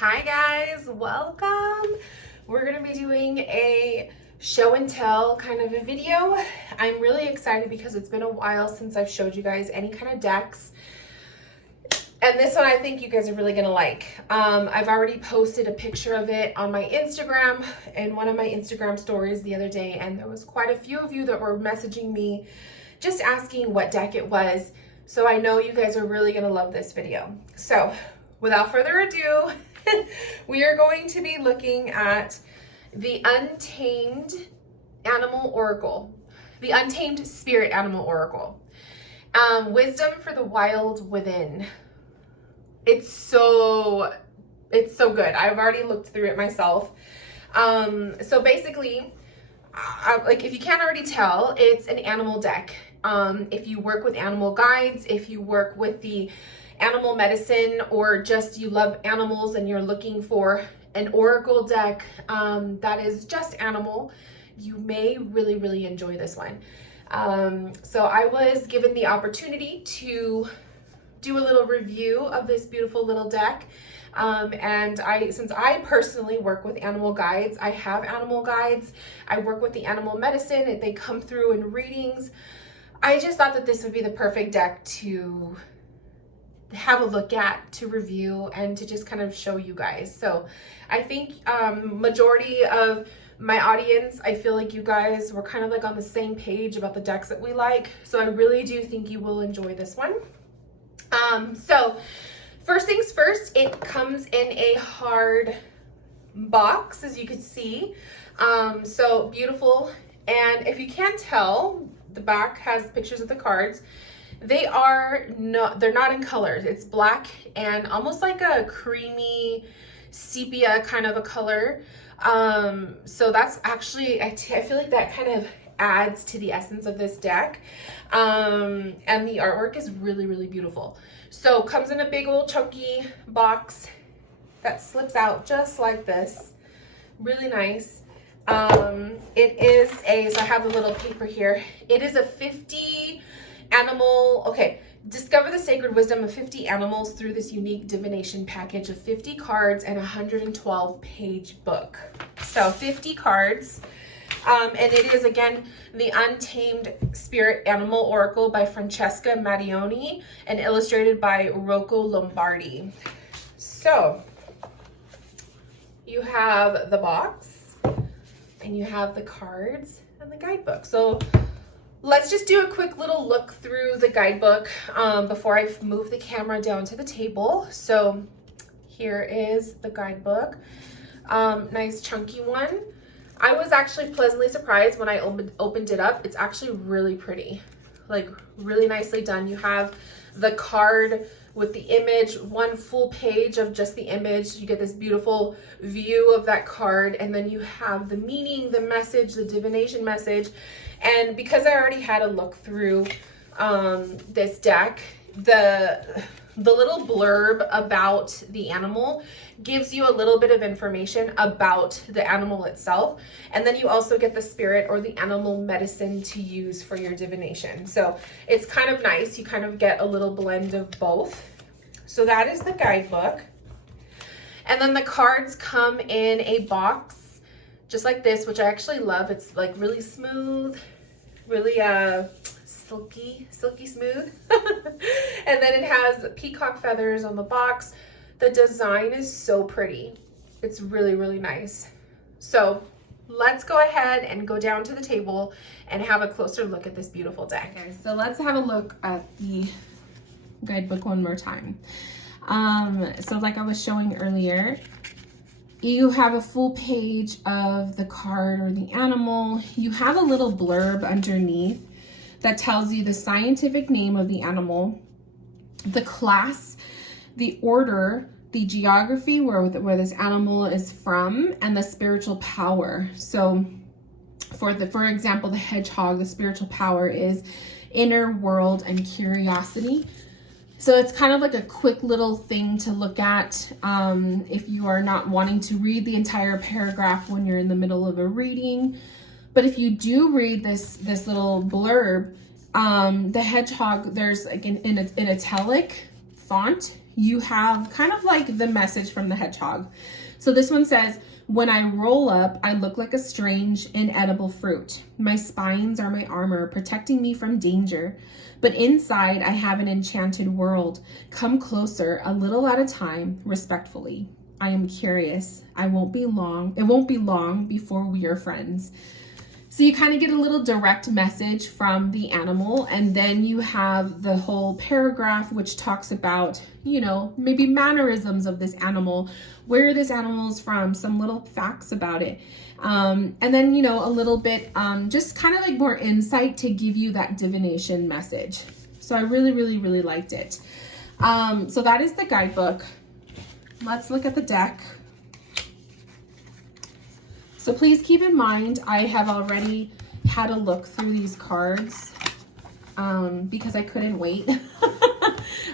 Hi guys, welcome. We're gonna be doing a show and tell kind of a video. I'm really excited because it's been a while since I've showed you guys any kind of decks. And this one I think you guys are really gonna like. I've already posted a picture of it on my Instagram and one of my Instagram stories the other day, and there was quite a few of you that were messaging me just asking what deck it was. So I know you guys are really gonna love this video. So without further ado, we are going to be looking at the Untamed Animal Oracle, the Untamed Spirit Animal Oracle. Wisdom for the Wild Within. It's so good. I've already looked through it myself. So basically, like if you can't already tell, it's an animal deck. If you work with animal guides, if you work with the animal medicine, or just you love animals and you're looking for an oracle deck that is just animal, you may really enjoy this one. So I was given the opportunity to do a little review of this beautiful little deck. And since I personally work with animal guides, I have animal guides, I work with the animal medicine, they come through in readings. I just thought that this would be the perfect deck to have a look at, to review, and to just kind of show you guys. So I think majority of my audience, I feel like you guys were kind of like on the same page about the decks that we like. So I really do think you will enjoy this one. So first things first, it comes in a hard box, as you can see. So beautiful. And if you can't tell, the back has pictures of the cards. They're not in colors. It's black and almost like a creamy sepia kind of a color. So that's actually, I feel like that kind of adds to the essence of this deck. And the artwork is really beautiful. So comes in a big old chunky box that slips out just like this. Really nice. It is so I have a little paper here. It is a 50 animal, discover the sacred wisdom of 50 animals through this unique divination package of 50 cards and a 112-page book. So 50 cards. And it is, again, the Untamed Spirit Animal Oracle by Francesca Mattioni and illustrated by Rocco Lombardi. So you have the box and you have the cards and the guidebook. So let's just do a quick little look through the guidebook before I move the camera down to the table. So here is the guidebook. Nice chunky one. I was actually pleasantly surprised when I opened it up. It's actually really pretty, like really nicely done. You have the card with the image, one full page of just the image. You get this beautiful view of that card, and then you have the meaning, the message, the divination message. And because I already had a look through this deck, the little blurb about the animal gives you a little bit of information about the animal itself. And then you also get the spirit or the animal medicine to use for your divination. So it's kind of nice. You kind of get a little blend of both. So that is the guidebook. And then the cards come in a box just like this, which I actually love. It's like really smooth, really silky smooth. And then it has peacock feathers on the box. The design is so pretty. It's really nice. So let's go ahead and go down to the table and have a closer look at this beautiful deck. Okay, so let's have a look at the guidebook one more time. So like I was showing earlier, you have a full page of the card or the animal. You have a little blurb underneath that tells you the scientific name of the animal, the class, the order, the geography where this animal is from, and the spiritual power. So for example, the hedgehog, the spiritual power is inner world and curiosity. So it's kind of like a quick little thing to look at if you are not wanting to read the entire paragraph when you're in the middle of a reading. But if you do read this little blurb, the hedgehog, there's like in italic font, you have kind of like the message from the hedgehog. So this one says, when I roll up, I look like a strange, inedible fruit. My spines are my armor, protecting me from danger. But inside, I have an enchanted world. Come closer, a little at a time, respectfully. I am curious. It won't be long before we are friends. So you kind of get a little direct message from the animal, and then you have the whole paragraph which talks about, you know, maybe mannerisms of this animal, where this animal is from, some little facts about it. And then, you know, a little bit, just kind of like more insight to give you that divination message. So I really, really, really liked it. So that is the guidebook. Let's look at the deck. So please keep in mind, I have already had a look through these cards because I couldn't wait.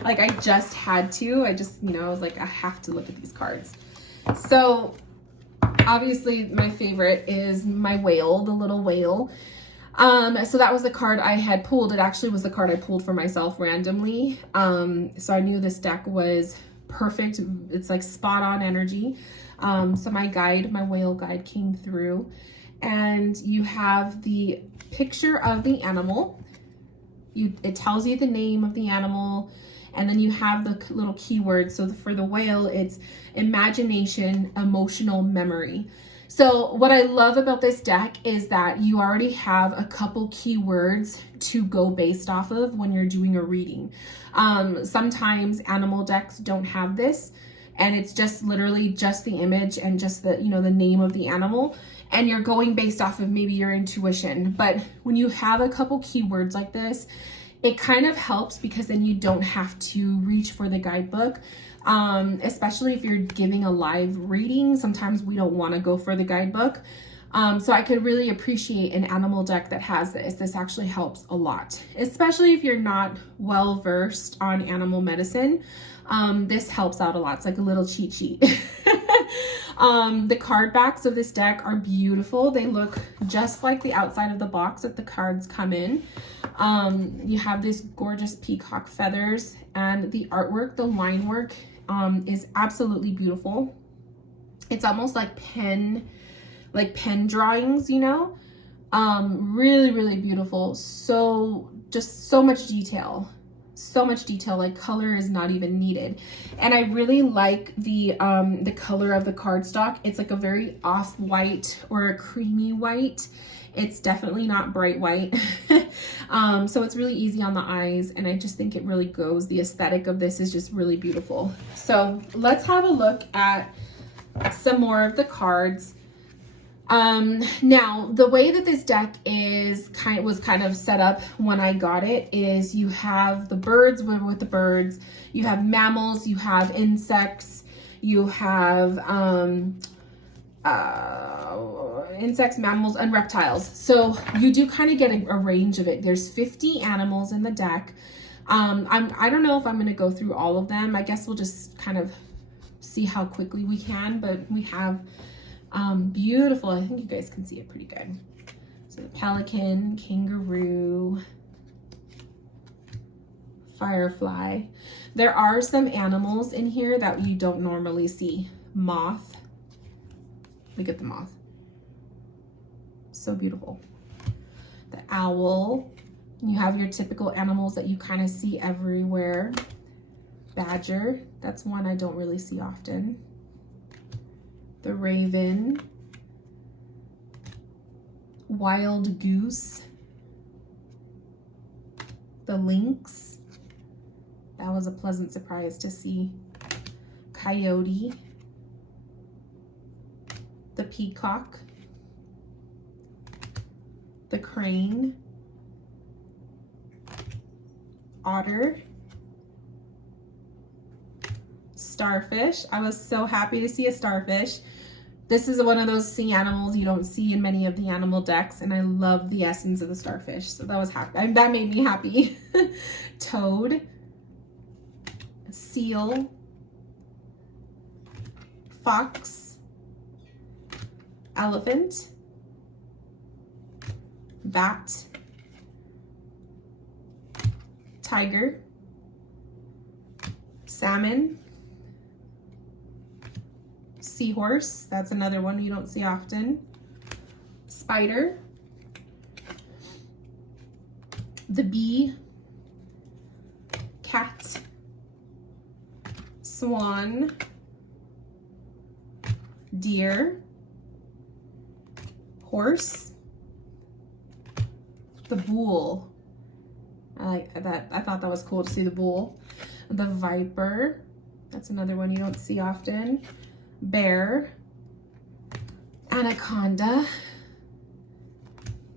Like I just had to. I just, you know, I was like, I have to look at these cards. So obviously my favorite is my whale, the little whale. So that was the card I had pulled. It actually was the card I pulled for myself randomly. So I knew this deck was perfect. It's like spot on energy. So my whale guide came through, and you have the picture of the animal. It tells you the name of the animal, and then you have the little keywords. So for the whale, it's imagination, emotional memory. So what I love about this deck is that you already have a couple keywords to go based off of when you're doing a reading. Sometimes animal decks don't have this, and it's just literally just the image and just the, you know, the name of the animal, and you're going based off of maybe your intuition. But when you have a couple keywords like this, it kind of helps because then you don't have to reach for the guidebook. Especially if you're giving a live reading, sometimes we don't want to go for the guidebook. So I could really appreciate an animal deck that has this. This actually helps a lot, especially if you're not well versed on animal medicine. This helps out a lot. It's like a little cheat sheet. The card backs of this deck are beautiful. They look just like the outside of the box that the cards come in. You have this gorgeous peacock feathers, and the artwork, the line work, is absolutely beautiful. It's almost like pen drawings, you know? Really, really beautiful. So just so much detail, like color is not even needed. And I really like the color of the cardstock. It's like a very off-white or a creamy white. It's definitely not bright white. So it's really easy on the eyes, and I just think it really goes. The aesthetic of this is just really beautiful. So let's have a look at some more of the cards. Now the way that this deck was kind of set up when I got it is you have the birds with the birds, you have mammals, you have insects, you have insects, mammals, and reptiles. So you do kind of get a range of it. There's 50 animals in the deck. I don't know if I'm going to go through all of them. I guess we'll just kind of see how quickly we can, but we have beautiful, I think you guys can see it pretty good. So the pelican, kangaroo, firefly. There are some animals in here that you don't normally see. Moth. Look at the moth. So beautiful. The owl. You have your typical animals that you kind of see everywhere. Badger. That's one I don't really see often. The raven. Wild goose. The lynx. That was a pleasant surprise to see. Coyote. The peacock. The crane. Otter. Starfish. I was so happy to see a starfish. This is one of those sea animals you don't see in many of the animal decks, and I love the essence of the starfish. So that was happy. That made me happy. Toad. Seal. Fox. Elephant. Bat. Tiger. salmon, seahorse, that's another one you don't see often, spider, the bee, cat, swan, deer, horse, the bull. I like that. I thought that was cool to see the bull. The viper, that's another one you don't see often. Bear, anaconda,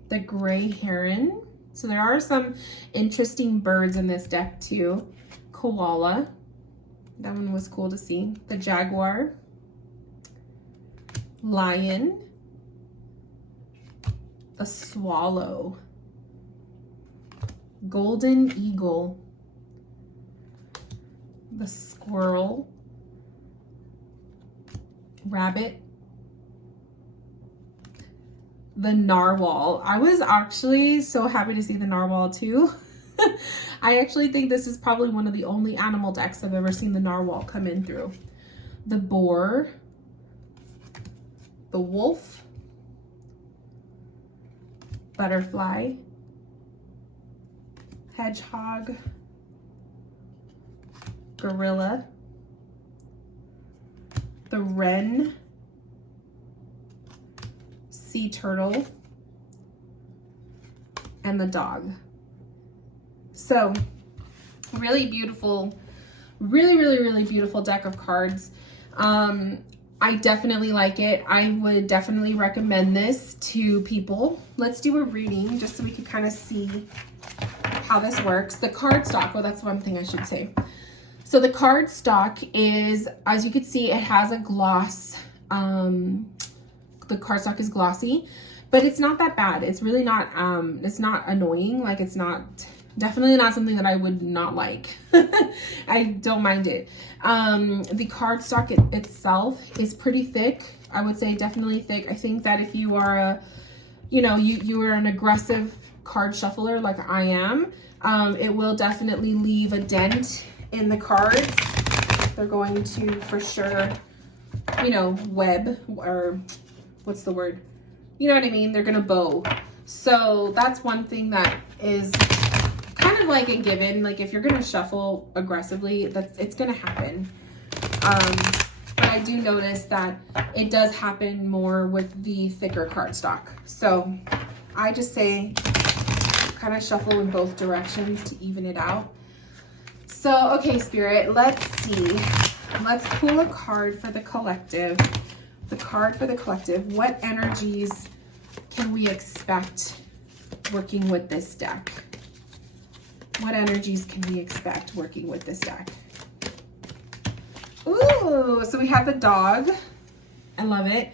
the gray heron. So there are some interesting birds in this deck too. Koala, that one was cool to see. The jaguar, lion, the swallow, golden eagle, the squirrel, rabbit, the narwhal. I was actually so happy to see the narwhal too. I actually think this is probably one of the only animal decks I've ever seen the narwhal come in through. The boar, the wolf, butterfly, hedgehog, gorilla, the wren, sea turtle, and the dog. So really beautiful, really beautiful deck of cards. I definitely like it. I would definitely recommend this to people. Let's do a reading just so we can kind of see how this works. The card stock, well, that's one thing I should say. So the card stock is, as you can see, it has a gloss. The card stock is glossy, but it's not that bad. It's really not, it's not annoying. Like, it's not, definitely not something that I would not like. I don't mind it. The card stock itself is pretty thick. I would say definitely thick. I think that if you are a, you are an aggressive card shuffler like I am, it will definitely leave a dent in the cards. They're going to, for sure, web, or what's the word? You know what I mean? They're gonna bow. So that's one thing that is kind of like a given. Like, if you're gonna shuffle aggressively, it's gonna happen. But I do notice that it does happen more with the thicker cardstock. So I just say kind of shuffle in both directions to even it out. So, okay, Spirit, let's see. Let's pull a card for the collective. The card for the collective. What energies can we expect working with this deck? What energies can we expect working with this deck? Ooh, so we have the dog. I love it.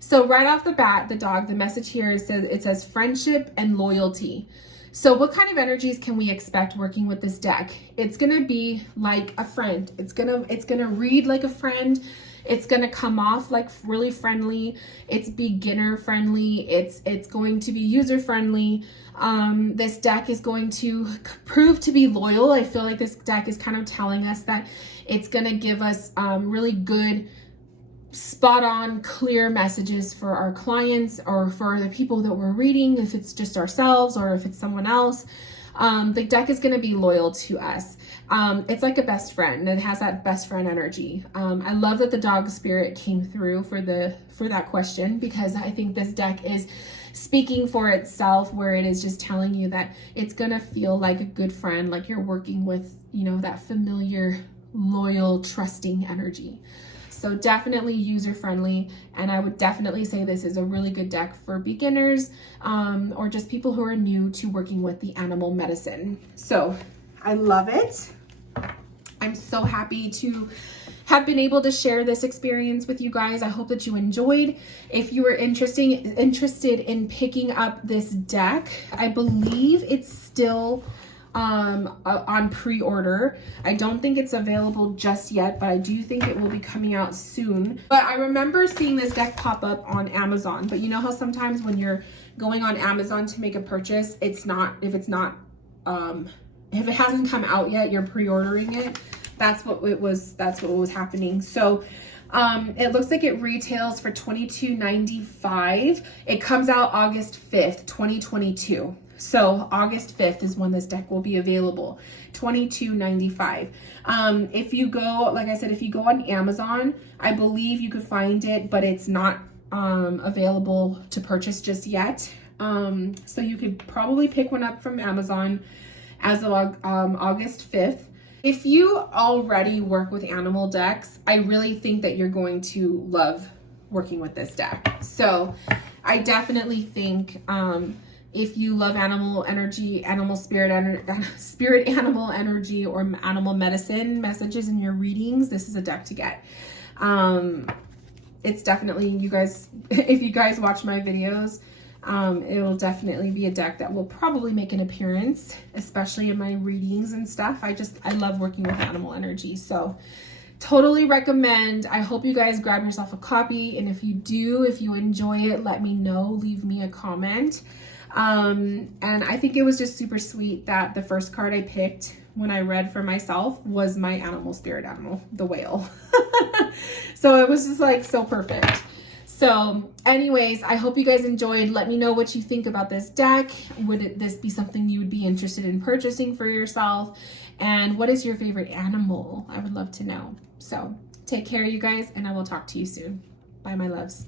So right off the bat, the dog, the message here says friendship and loyalty. So what kind of energies can we expect working with this deck? It's gonna be like a friend. It's gonna read like a friend. It's gonna come off like really friendly. It's beginner friendly. It's going to be user friendly. This deck is going to prove to be loyal. I feel like this deck is kind of telling us that it's gonna give us really good, spot on, clear messages for our clients or for the people that we're reading, if it's just ourselves or if it's someone else. The deck is going to be loyal to us. It's like a best friend. It has that best friend energy. I love that the dog spirit came through for that question, because I think this deck is speaking for itself, where it is just telling you that it's going to feel like a good friend, like you're working with, that familiar, loyal, trusting energy. So definitely user friendly, and I would definitely say this is a really good deck for beginners or just people who are new to working with the animal medicine. So I love it. I'm so happy to have been able to share this experience with you guys. I hope that you enjoyed. If you were interested in picking up this deck, I believe it's still on pre-order. I don't think it's available just yet, but I do think it will be coming out soon. But I remember seeing this deck pop up on Amazon, but you know how sometimes when you're going on Amazon to make a purchase, if it hasn't come out yet, you're pre-ordering it. that's what was happening. So it looks like it retails for $22.95. It comes out August 5th, 2022. So August 5th is when this deck will be available. $22.95. If you go, like I said, if you go on Amazon, I believe you could find it, but it's not available to purchase just yet. So you could probably pick one up from Amazon as of August 5th. If you already work with animal decks, I really think that you're going to love working with this deck. So I definitely think if you love animal energy, spirit animal energy, or animal medicine messages in your readings, this is a deck to get. It's definitely, you guys, if you guys watch my videos, it'll definitely be a deck that will probably make an appearance, especially in my readings and stuff. I love working with animal energy. So totally recommend. I hope you guys grab yourself a copy. And if you do, if you enjoy it, let me know, leave me a comment. And I think it was just super sweet that the first card I picked when I read for myself was my spirit animal, the whale. So it was just like so perfect. So anyways, I hope you guys enjoyed. Let me know what you think about this deck. Would this be something you would be interested in purchasing for yourself? And what is your favorite animal? I would love to know. So take care, you guys, and I will talk to you soon. Bye, my loves.